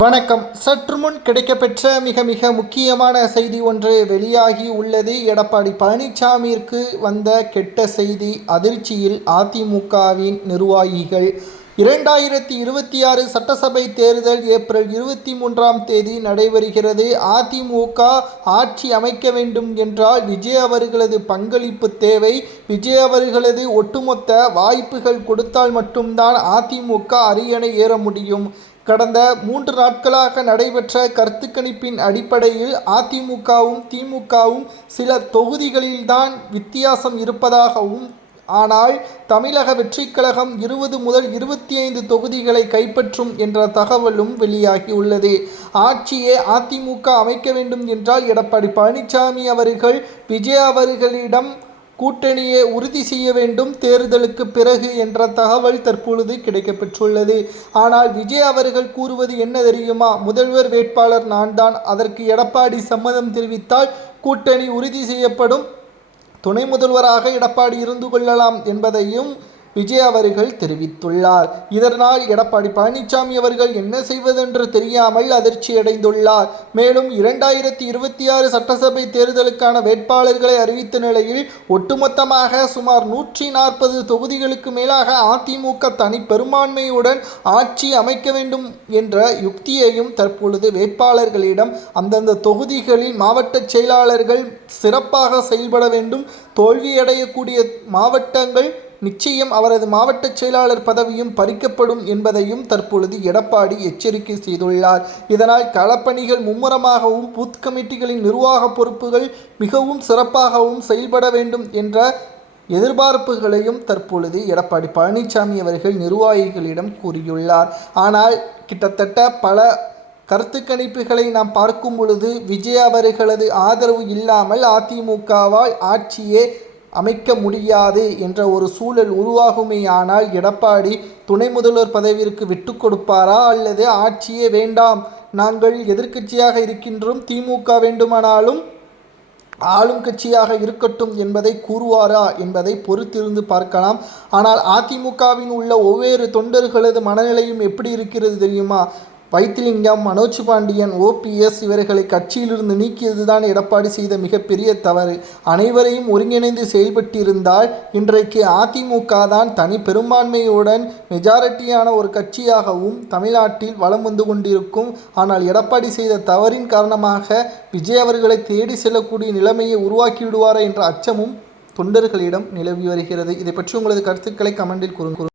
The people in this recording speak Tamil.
வணக்கம். சற்று முன் கிடைக்கப்பெற்ற மிக முக்கியமான செய்தி ஒன்று வெளியாகி உள்ளது. எடப்பாடி பழனிசாமிற்கு வந்த கெட்ட செய்தி. அதிர்ச்சியில் அதிமுகவின் நிர்வாகிகள். 2026 சட்டசபை தேர்தல் ஏப்ரல் 23ஆம் தேதி நடைபெறுகிறது. அதிமுக ஆட்சி அமைக்க வேண்டும் என்றால் விஜய் அவர்களது பங்களிப்பு தேவை. விஜய் அவர்களது ஒட்டுமொத்த வாய்ப்புகள் கொடுத்தால் மட்டும்தான் அதிமுக அரியணை ஏற முடியும். கடந்த 3 நாட்களாக நடைபெற்ற கருத்து கணிப்பின் அடிப்படையில் அதிமுகவும் திமுகவும் சில தொகுதிகளில்தான் வித்தியாசம் இருப்பதாகவும், ஆனால் தமிழக வெற்றிக் கழகம் 20 முதல் 25 தொகுதிகளை கைப்பற்றும் என்ற தகவலும் வெளியாகியுள்ளது. ஆட்சியை அதிமுக அமைக்க வேண்டும் என்றால் எடப்பாடி பழனிசாமி அவர்கள் விஜய் அவர்களிடம் கூட்டணியை உறுதி செய்ய வேண்டும் தேர்தலுக்கு பிறகு என்ற தகவல் தற்பொழுது கிடைக்கப்பெற்றுள்ளது. ஆனால் விஜய் அவர்கள் கூறுவது என்ன தெரியுமா? முதல்வர் வேட்பாளர் நான் தான். அதற்கு எடப்பாடி சம்மதம் தெரிவித்தால் கூட்டணி உறுதி செய்யப்படும். துணை முதல்வராக எடப்பாடி இருந்து கொள்ளலாம் என்பதையும் விஜய் அவர்கள் தெரிவித்துள்ளார். இதனால் எடப்பாடி பழனிசாமி அவர்கள் என்ன செய்வதென்று தெரியாமல் அதிர்ச்சியடைந்துள்ளார். மேலும் 2026 சட்டசபை தேர்தலுக்கான வேட்பாளர்களை அறிவித்த நிலையில் ஒட்டுமொத்தமாக சுமார் 140 தொகுதிகளுக்கு மேலாக அதிமுக தனி பெரும்பான்மையுடன் ஆட்சி அமைக்க வேண்டும் என்ற யுக்தியையும் தற்பொழுது வேட்பாளர்களிடம் அந்தந்த தொகுதிகளில் மாவட்ட செயலாளர்கள் சிறப்பாக செயல்பட வேண்டும். தோல்வியடையக்கூடிய மாவட்டங்கள் நிச்சயம் அவரது மாவட்ட செயலாளர் பதவியும் பறிக்கப்படும் என்பதையும் தற்பொழுது எடப்பாடி எச்சரிக்கை செய்துள்ளார். இதனால் களப்பணிகள் மும்முரமாகவும் பூத் கமிட்டிகளின் நிர்வாக பொறுப்புகள் மிகவும் சிறப்பாகவும் செயல்பட வேண்டும் என்ற எதிர்பார்ப்புகளையும் தற்பொழுது எடப்பாடி பழனிசாமி அவர்கள் நிர்வாகிகளிடம் கூறியுள்ளார். ஆனால் கிட்டத்தட்ட பல கருத்து கணிப்புகளை நாம் பார்க்கும் பொழுது விஜய் அவர்களது ஆதரவு இல்லாமல் அதிமுகவால் ஆட்சியே அமைக்க முடியாது என்ற ஒரு சூழல் உருவாகுமேயானால் எடப்பாடி துணை முதல்வர் பதவிக்கு விட்டு கொடுப்பாரா, அல்லது ஆட்சியே வேண்டாம், நாங்கள் எதிர்க்கட்சியாக இருக்கின்றோம், திமுக வேண்டுமானாலும் ஆளும் கட்சியாக இருக்கட்டும் என்பதை கூறுவாரா என்பதை பொறுத்திருந்து பார்க்கலாம். ஆனால் அதிமுகவின் உள்ள ஒவ்வொரு தொண்டர்களது மனநிலையும் எப்படி இருக்கிறது தெரியுமா? வைத்திலிங்கம், மனோஜ் பாண்டியன், OPS இவர்களை கட்சியிலிருந்து நீக்கியதுதான் எடப்பாடி செய்த மிகப்பெரிய தவறு. அனைவரையும் ஒருங்கிணைந்து செயல்பட்டிருந்தால் இன்றைக்கு அதிமுக தான் தனி பெரும்பான்மையுடன் மெஜாரிட்டியான ஒரு கட்சியாகவும் தமிழ்நாட்டில் வலம் வந்து கொண்டிருக்கும். ஆனால் எடப்பாடி செய்த தவறின் காரணமாக விஜய் அவர்களை தேடி செல்லக்கூடிய நிலைமையை உருவாக்கிவிடுவாரா என்ற அச்சமும் தொண்டர்களிடம் நிலவி வருகிறது. இதை பற்றி உங்களது கருத்துக்களை கமெண்டில் கூறுங்கள்.